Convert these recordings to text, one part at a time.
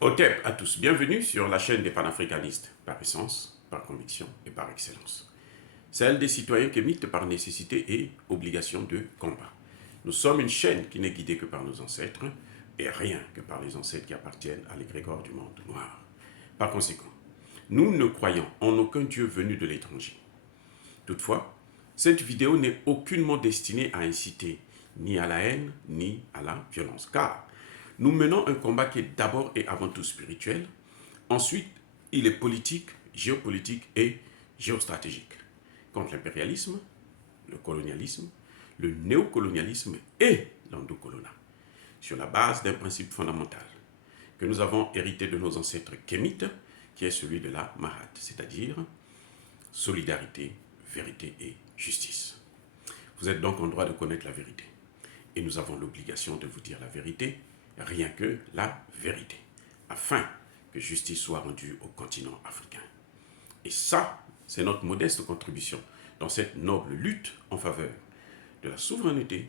Otep à tous, bienvenue sur la chaîne des panafricanistes, par essence, par conviction et par excellence. Celle des citoyens qui émitent par nécessité et obligation de combat. Nous sommes une chaîne qui n'est guidée que par nos ancêtres et rien que par les ancêtres qui appartiennent à l'égrégore du monde noir. Par conséquent, nous ne croyons en aucun Dieu venu de l'étranger. Toutefois, cette vidéo n'est aucunement destinée à inciter ni à la haine ni à la violence, car nous menons un combat qui est d'abord et avant tout spirituel. Ensuite, il est politique, géopolitique et géostratégique. Contre l'impérialisme, le colonialisme, le néocolonialisme et l'endocolonat. Sur la base d'un principe fondamental que nous avons hérité de nos ancêtres kémites, qui est celui de la Mahat, c'est-à-dire solidarité, vérité et justice. Vous êtes donc en droit de connaître la vérité. Et nous avons l'obligation de vous dire la vérité, rien que la vérité, afin que justice soit rendue au continent africain. Et ça, c'est notre modeste contribution dans cette noble lutte en faveur de la souveraineté,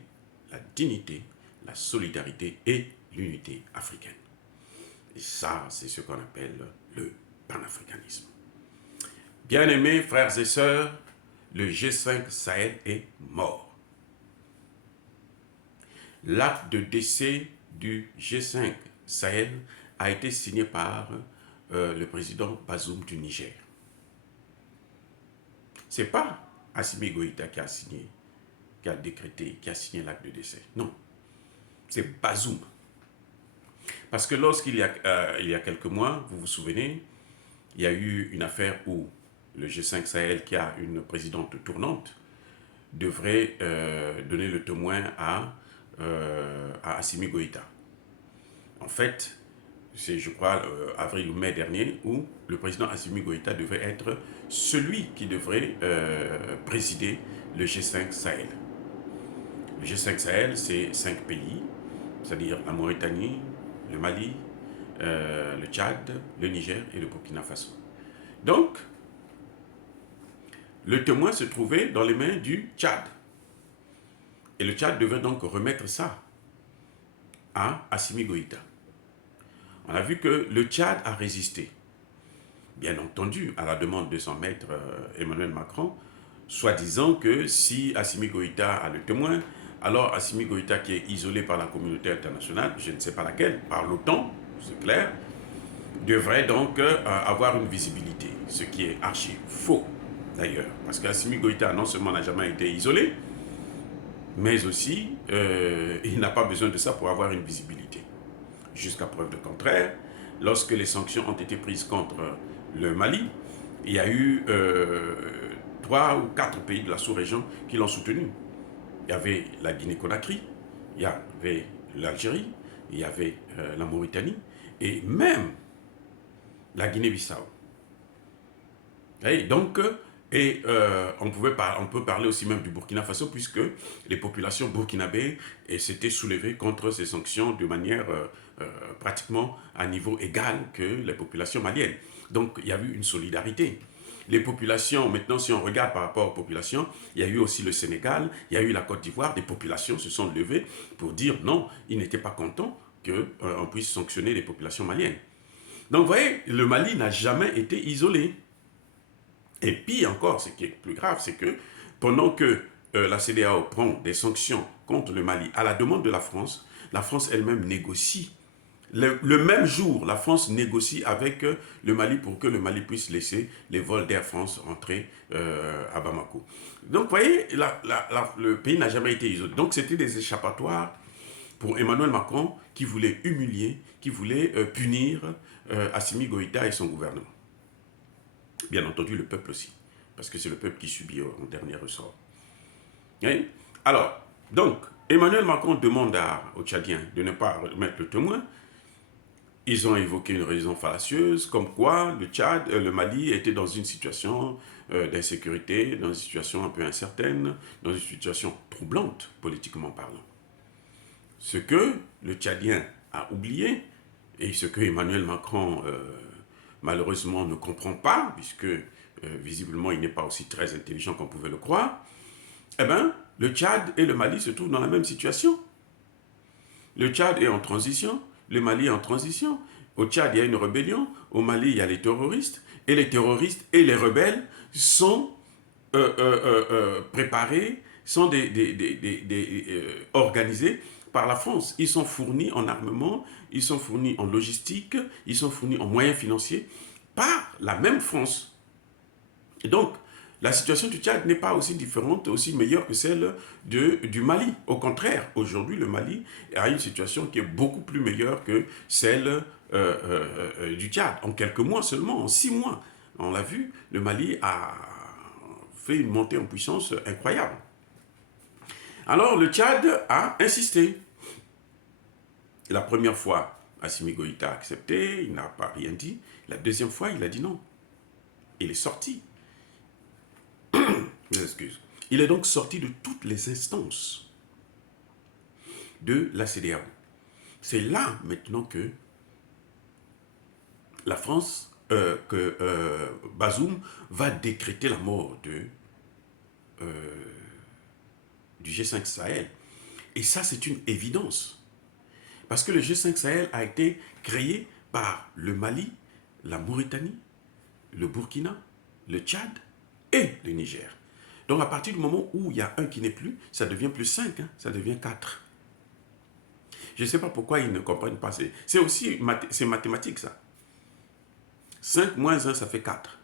la dignité, la solidarité et l'unité africaine. Et ça, c'est ce qu'on appelle le panafricanisme. Bien-aimés frères et sœurs, le G5 Sahel est mort. L'acte de décès du G5 Sahel a été signé par le président Bazoum du Niger. Ce n'est pas Assimi Goïta qui a signé, qui a décrété, qui a signé l'acte de décès. Non, c'est Bazoum. Parce que lorsqu'il y a quelques mois, vous vous souvenez, il y a eu une affaire où le G5 Sahel, qui a une présidente tournante, devrait donner le témoin à Assimi Goïta. En fait, c'est, je crois, avril ou mai dernier, où le président Assimi Goïta devait être celui qui devrait présider le G5 Sahel. Le G5 Sahel, c'est 5 pays, c'est-à-dire la Mauritanie, le Mali, le Tchad, le Niger et le Burkina Faso. Donc, le témoin se trouvait dans les mains du Tchad. Et le Tchad devait donc remettre ça à Assimi Goïta. On a vu que le Tchad a résisté, bien entendu, à la demande de son maître Emmanuel Macron, soi-disant que si Assimi Goïta a le témoin, alors Assimi Goïta, qui est isolé par la communauté internationale, je ne sais pas laquelle, par l'OTAN, c'est clair, devrait donc avoir une visibilité, ce qui est archi faux d'ailleurs, parce qu'Assimi Goïta non seulement n'a jamais été isolé, mais aussi il n'a pas besoin de ça pour avoir une visibilité. Jusqu'à preuve de contraire, lorsque les sanctions ont été prises contre le Mali, il y a eu 3 ou 4 pays de la sous-région qui l'ont soutenu. Il y avait la Guinée-Conakry, il y avait l'Algérie, il y avait la Mauritanie et même la Guinée-Bissau. Et donc, on peut parler aussi même du Burkina Faso, puisque les populations burkinabées s'étaient soulevées contre ces sanctions de manière pratiquement à niveau égal que les populations maliennes. Donc il y a eu une solidarité. Les populations, maintenant si on regarde par rapport aux populations, il y a eu aussi le Sénégal, il y a eu la Côte d'Ivoire, des populations se sont levées pour dire non, ils n'étaient pas contents qu'on puisse sanctionner les populations maliennes. Donc vous voyez, le Mali n'a jamais été isolé. Et pire encore, ce qui est plus grave, c'est que pendant que la CEDEAO prend des sanctions contre le Mali à la demande de la France elle-même négocie. Le même jour, la France négocie avec le Mali pour que le Mali puisse laisser les vols d'Air France rentrer à Bamako. Donc, vous voyez, le pays n'a jamais été isolé. Donc, c'était des échappatoires pour Emmanuel Macron qui voulait humilier, qui voulait punir Assimi Goïta et son gouvernement. Bien entendu, le peuple aussi, parce que c'est le peuple qui subit en dernier ressort. Oui? Alors, donc, Emmanuel Macron demande aux Tchadiens de ne pas remettre le témoin. Ils ont évoqué une raison fallacieuse, comme quoi le Mali était dans une situation d'insécurité, dans une situation un peu incertaine, dans une situation troublante, politiquement parlant. Ce que le Tchadien a oublié, et ce que Emmanuel Macron malheureusement ne comprend pas, puisque visiblement il n'est pas aussi très intelligent qu'on pouvait le croire, eh bien, le Tchad et le Mali se trouvent dans la même situation. Le Tchad est en transition, le Mali est en transition, Au Tchad, il y a une rébellion. Au Mali, il y a les terroristes. Et les terroristes et les rebelles sont préparés, sont organisés par la France. Ils sont fournis en armement, ils sont fournis en logistique, ils sont fournis en moyens financiers par la même France. Et donc, la situation du Tchad n'est pas aussi différente, aussi meilleure que celle du Mali. Au contraire, aujourd'hui, le Mali a une situation qui est beaucoup plus meilleure que celle du Tchad. En quelques mois seulement, en 6 mois, on l'a vu, le Mali a fait une montée en puissance incroyable. Alors, le Tchad a insisté. La première fois, Assimi Goïta a accepté, il n'a pas rien dit. La deuxième fois, il a dit non. Il est sorti. Excuse. Il est donc sorti de toutes les instances de la CEDEAO. C'est là maintenant que la France, Bazoum va décréter la mort du G5 Sahel. Et ça, c'est une évidence. Parce que le G5 Sahel a été créé par le Mali, la Mauritanie, le Burkina, le Tchad et le Niger. Donc à partir du moment où il y a un qui n'est plus, ça devient plus 5, hein, ça devient 4. Je ne sais pas pourquoi ils ne comprennent pas. C'est aussi c'est mathématique ça. 5 moins 1, ça fait 4.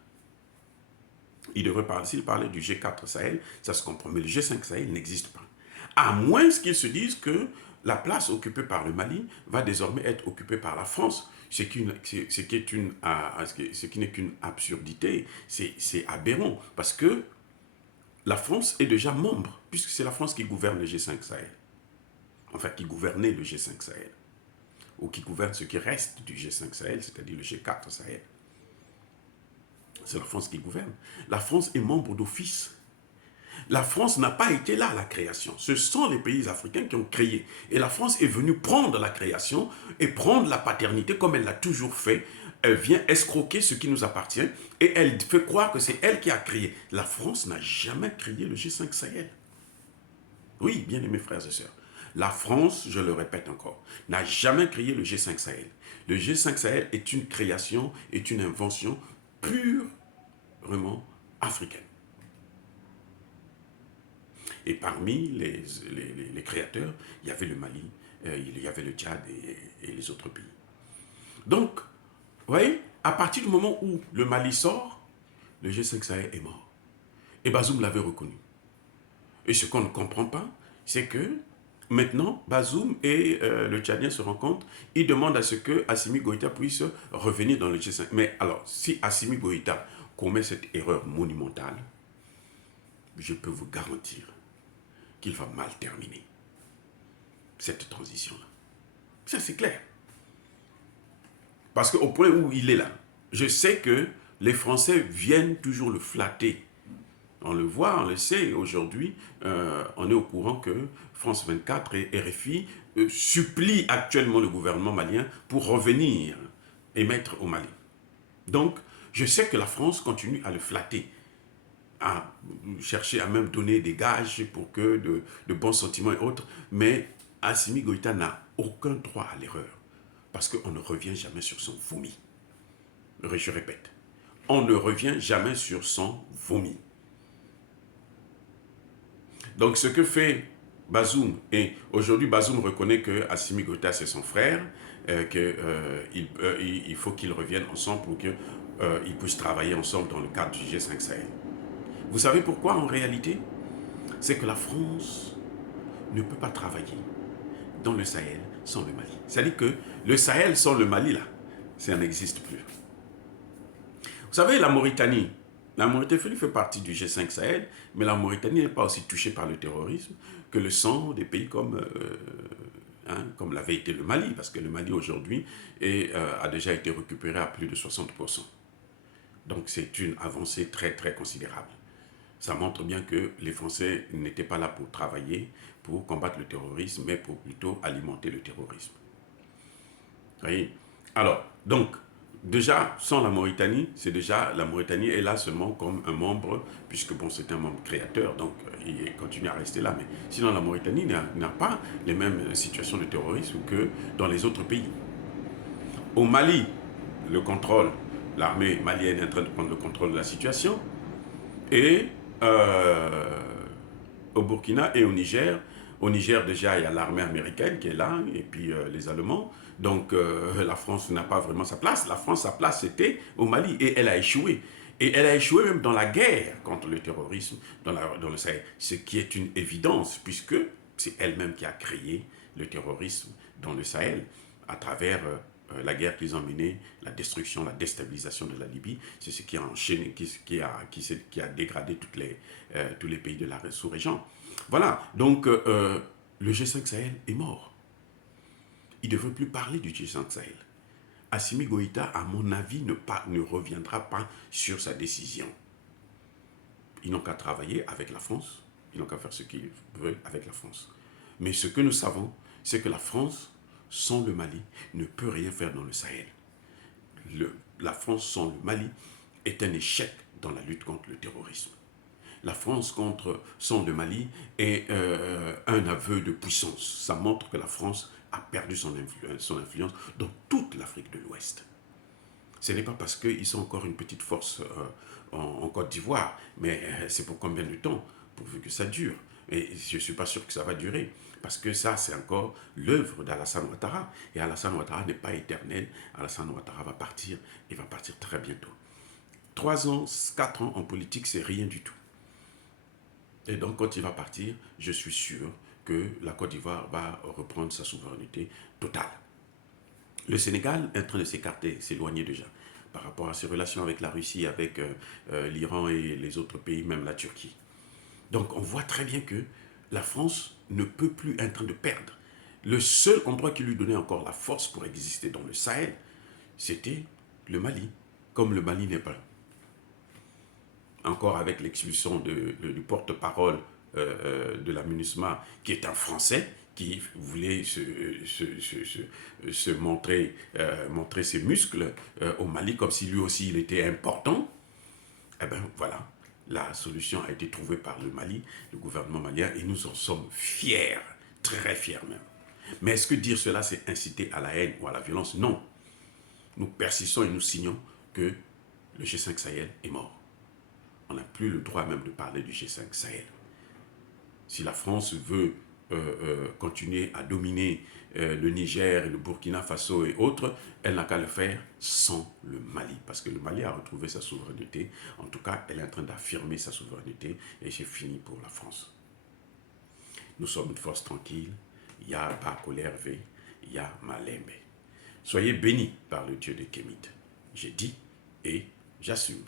Il devrait parler, s'il parlait du G4 Sahel, ça se comprend. Mais le G5 Sahel n'existe pas. À moins qu'ils se disent que la place occupée par le Mali va désormais être occupée par la France, ce qui n'est qu'une absurdité, c'est aberrant, parce que la France est déjà membre, puisque c'est la France qui gouverne le G5 Sahel. Enfin, qui gouvernait le G5 Sahel, ou qui gouverne ce qui reste du G5 Sahel, c'est-à-dire le G4 Sahel. C'est la France qui gouverne. La France est membre d'office. La France n'a pas été là à la création. Ce sont les pays africains qui ont créé. Et la France est venue prendre la création et prendre la paternité comme elle l'a toujours fait. Elle vient escroquer ce qui nous appartient et elle fait croire que c'est elle qui a créé. La France n'a jamais créé le G5 Sahel. Oui, bien aimés frères et sœurs. La France, je le répète encore, n'a jamais créé le G5 Sahel. Le G5 Sahel est une création, est une invention purement africaine. Et parmi les créateurs, il y avait le Mali, il y avait le Tchad et les autres pays. Donc, vous voyez, à partir du moment où le Mali sort, le G5 Sahel est mort. Et Bazoum l'avait reconnu. Et ce qu'on ne comprend pas, c'est que maintenant, Bazoum et le Tchadien se rencontrent, ils demandent à ce que Assimi Goïta puisse revenir dans le G5. Mais alors, si Assimi Goïta commet cette erreur monumentale, je peux vous garantir qu'il va mal terminer cette transition-là. Ça, c'est clair. Parce qu'au point où il est là, je sais que les Français viennent toujours le flatter. On le voit, on le sait, aujourd'hui, on est au courant que France 24 et RFI supplient actuellement le gouvernement malien pour revenir et mettre au Mali. Donc, je sais que la France continue à le flatter, à chercher à même donner des gages pour que de bons sentiments et autres, mais Assimi Goïta n'a aucun droit à l'erreur, parce qu'on ne revient jamais sur son vomi. Je répète, on ne revient jamais sur son vomi. Donc ce que fait Bazoum, et aujourd'hui Bazoum reconnaît que Assimi Goïta c'est son frère, qu'il faut qu'ils reviennent ensemble pour qu'ils puissent travailler ensemble dans le cadre du G5 Sahel. Vous savez pourquoi en réalité? C'est que la France ne peut pas travailler dans le Sahel sans le Mali. C'est-à-dire que le Sahel sans le Mali, là, ça n'existe plus. Vous savez, la Mauritanie fait partie du G5 Sahel, mais la Mauritanie n'est pas aussi touchée par le terrorisme que le sang des pays comme l'avait été le Mali, parce que le Mali aujourd'hui a déjà été récupéré à plus de 60%. Donc c'est une avancée très très considérable. Ça montre bien que les Français n'étaient pas là pour travailler, pour combattre le terrorisme, mais pour plutôt alimenter le terrorisme. Vous voyez? Alors, donc, déjà, sans la Mauritanie, la Mauritanie est là seulement comme un membre, puisque bon, c'est un membre créateur, donc il continue à rester là. Mais sinon, la Mauritanie n'a pas les mêmes situations de terrorisme que dans les autres pays. Au Mali, l'armée malienne est en train de prendre le contrôle de la situation. Et au Burkina et au Niger déjà il y a l'armée américaine qui est là, et puis les Allemands. Donc la France n'a pas vraiment sa place. La France, sa place c'était au Mali, et elle a échoué. Et elle a échoué même dans la guerre contre le terrorisme dans le Sahel, ce qui est une évidence, puisque c'est elle-même qui a créé le terrorisme dans le Sahel, à travers la guerre qu'ils ont menée, la destruction, la déstabilisation de la Libye. C'est ce qui a enchaîné, qui a dégradé tous les pays de la sous-région. Voilà, donc le G5 Sahel est mort. Il ne veut plus parler du G5 Sahel. Assimi Goïta, à mon avis, ne reviendra pas sur sa décision. Ils n'ont qu'à travailler avec la France, ils n'ont qu'à faire ce qu'ils veulent avec la France. Mais ce que nous savons, c'est que la France, sans le Mali, ne peut rien faire dans le Sahel. La France sans le Mali est un échec dans la lutte contre le terrorisme. La France sans le Mali est un aveu de puissance. Ça montre que la France a perdu son influence dans toute l'Afrique de l'Ouest. Ce n'est pas parce qu'ils sont encore une petite force en Côte d'Ivoire, mais c'est pour combien de temps? Pourvu que ça dure. Et je ne suis pas sûr que ça va durer, parce que ça, c'est encore l'œuvre d'Alassane Ouattara. Et Alassane Ouattara n'est pas éternel. Alassane Ouattara va partir, et va partir très bientôt. 3 ans, 4 ans en politique, c'est rien du tout. Et donc, quand il va partir, je suis sûr que la Côte d'Ivoire va reprendre sa souveraineté totale. Le Sénégal est en train de s'écarter, s'éloigner déjà, par rapport à ses relations avec la Russie, avec l'Iran et les autres pays, même la Turquie. Donc, on voit très bien que la France ne peut plus être en train de perdre. Le seul endroit qui lui donnait encore la force pour exister dans le Sahel, c'était le Mali, comme le Mali n'est pas encore avec l'expulsion du porte-parole de la MINUSMA, qui est un Français, qui voulait montrer ses muscles au Mali, comme si lui aussi il était important. Eh bien voilà, la solution a été trouvée par le Mali, le gouvernement malien, et nous en sommes fiers, très fiers même. Mais est-ce que dire cela, c'est inciter à la haine ou à la violence? Non. Nous persistons et nous signons que le G5 Sahel est mort. On n'a plus le droit même de parler du G5 Sahel. Si la France veut continuer à dominer le Niger, le Burkina Faso et autres, elle n'a qu'à le faire sans le Mali. Parce que le Mali a retrouvé sa souveraineté. En tout cas, elle est en train d'affirmer sa souveraineté. Et c'est fini pour la France. Nous sommes une force tranquille. Il y a Bakolervé, il y a Malembe. Soyez bénis par le Dieu de Kémit. J'ai dit et j'assume.